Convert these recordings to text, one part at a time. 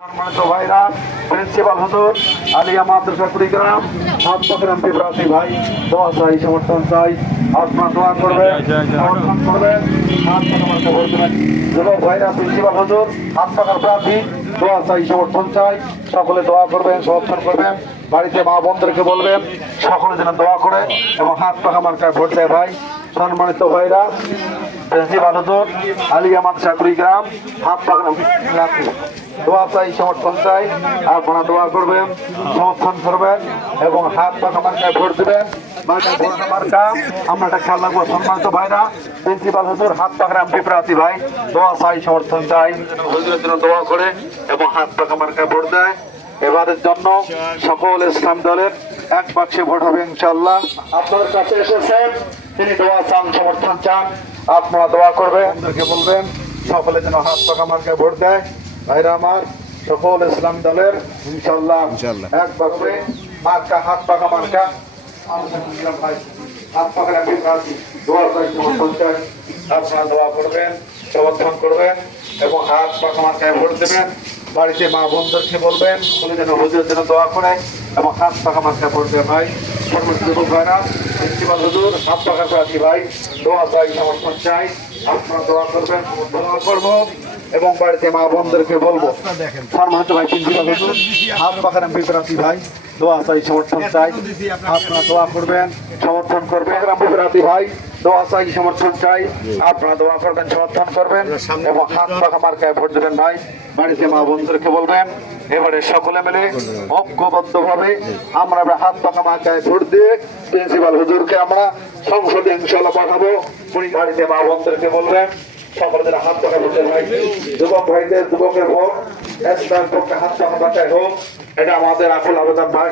সম্মানিত ভাইরা প্রিন্সিপাল হুজুর আলিয়া মাদ্রাসা কুড়িগ্রাম হাত পাখরাম বিপ্রাসী ভাই দোয়া চাই সমর্থন চাই আপনার দোয়া করবেন সমর্থন করবেন যুবক ভাইরা প্রিন্সিপাল হুজুর প্রার্থী দোয়া চাই সমর্থন চাই সকলে দোয়া করবেন সমর্থন করবেন। বাড়িতে মা বোনদেরকে বলবেন সকলে যেন দোয়া করে এবং হাত পাখা মার্কায় ভোট দেয় ভাই। সম্মানিত ভাইরা প্রিন্সিপাল হুজুর আলিয়া মাদ্রাসা কুড়িগ্রাম হাত পাখরাম দোয়া চাই, সমর্থন চাই আপনারা দোয়া করবেন, সমর্থন করবেন, এবং হাত পাখা মার্কায় ভোট দেবেন। আমরা একটা খেয়াল রাখব, সম্মানিত ভাইরা, প্রিন্সিপাল হুজুর, হাত পাখা এমপি প্রার্থী ভাই, দোয়া চাই, সমর্থন চাই। হুজুরের দোয়া করে, এবং হাত পাখা মার্কায় ভোট দেয়। এবারের জন্য সকল ইসলাম দলের এক বাক্সে ভোট হবে ইনশাল্লাহ আপনাদের কাছে এসেছেন, তিনি দোয়া চান, সমর্থন চান। আপনারা দোয়া করবেন। ওদেরকে বলবেন সকলে যেন হাত পাখা মার্কায় ভোট দেয়। ভাইরা আমার সকল ইসলাম দলের ইনশাল্লাহ এক বাক্সে মার্কা হাত পাখা মার্কা হাত পাখা রাখবেন প্রার্থী দোয়া চাই আপনারা দোয়া করবেন সমর্থন করবেন এবং হাত পাখা মার্কায় ভোট দেবেন। বাড়িতে মা বোনদেরকে বলবেন উনি যেন হুজুরের জন্য দোয়া করে এবং হাত পাখা মার্কায় ভোট দেয়। ভাই সর্বোচ্চ যুবক ভাইরা প্রিন্সিপাল হুজুর হাত পাখা ভাই দোয়া চাই সমর্থন চাই আপনারা দোয়া করবেন দোয়া করব এবং বাড়িতে মা বোনদেরকে বলব। ভাই প্রিন্সিপাল হুজুর হাত পাখার এমপি প্রার্থী ভাই দোয়া চাই সমর্থন চাই আপনারা দোয়া করবেন সমর্থন করবেন এমপি প্রার্থী ভাই দোয়া চাই সমর্থন চাই আপনারা দোয়া করবেন সমর্থন করবেন এবং হাত পাখা মার্কায় ভোট দেবেন ভাই বাড়িতে মা বোনদেরকে বলবেন এবারে সকলে মিলে ঐক্যবদ্ধ ভাবে আমরা হাত পাখা মার্কায় ভোট দিয়ে প্রিন্সিপাল হুজুরকে আমরা সংসদে ইনশাল্লাহ পাঠাবো। উনি বাড়িতে মা বোনদেরকে বলবেন হাত হোক। এটা আমাদের আবেদন ভাই।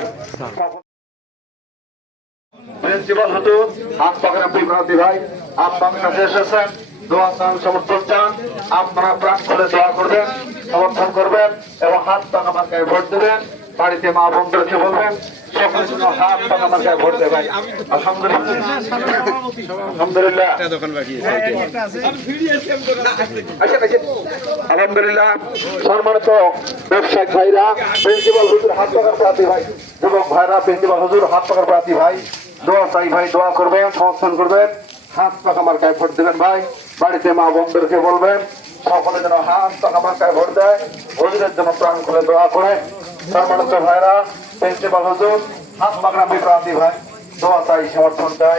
প্রিন্সিপাল হতো ভাই। আপনারা প্রাণ করে দোয়া করবেন। সমর্থন করবেন এবং হাত পাখা মার্কায় ভোট দেবেন বাড়িতে মা বন্ধুকে বলবেন সকলের জন্য হাত পাখা মার্কায় ভোট দেবেন। আলহামদুলিল্লাহ। সম্মানিত ব্যবসায়িক ভাইরা প্রিন্সিপাল হুজুর হাত পাকার প্রার্থী ভাই। যুবক ভাইরা প্রিন্সিপাল হুজুর হাত পাকার প্রার্থী ভাই। দোয়া চাই ভাই দোয়া করবেন সমর্থন করবেন। হাত পাকা মার্কায় ভোট দেবেন ভাই। বাড়িতে মা বন্ধুরকে বলবেন সকলে যেন হাত টাকা মার্কায় ভোট দেয়। হজুরের জন্য প্রাণ খুলে দোয়া করে। সম্মানিত ভাইরা, প্রিন্সিপাল হুজুর, হাত পাকা বিপ্রান্তি ভাই দোয়া চাই সমর্থন চাই।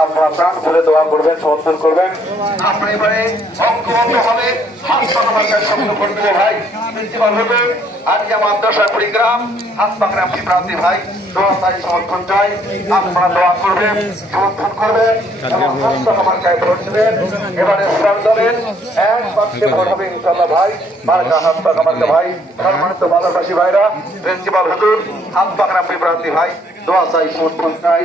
আপনারা প্রাণ খুলে দোয়া করবেন, সমর্থন করবেন। আপনি হাত ভাই। প্রিন্সিপাল হবে আজকে মাদ্রাসা কুড়িগ্রাম হাত দোয়া সমর্থন হাত এবারে ইনশাল্লাহ ভাই। হাত ভাইরা, প্রিন্সিপাল হাত প্রার্থী ভাই। দোয়া চাই, সমর্থন চাই।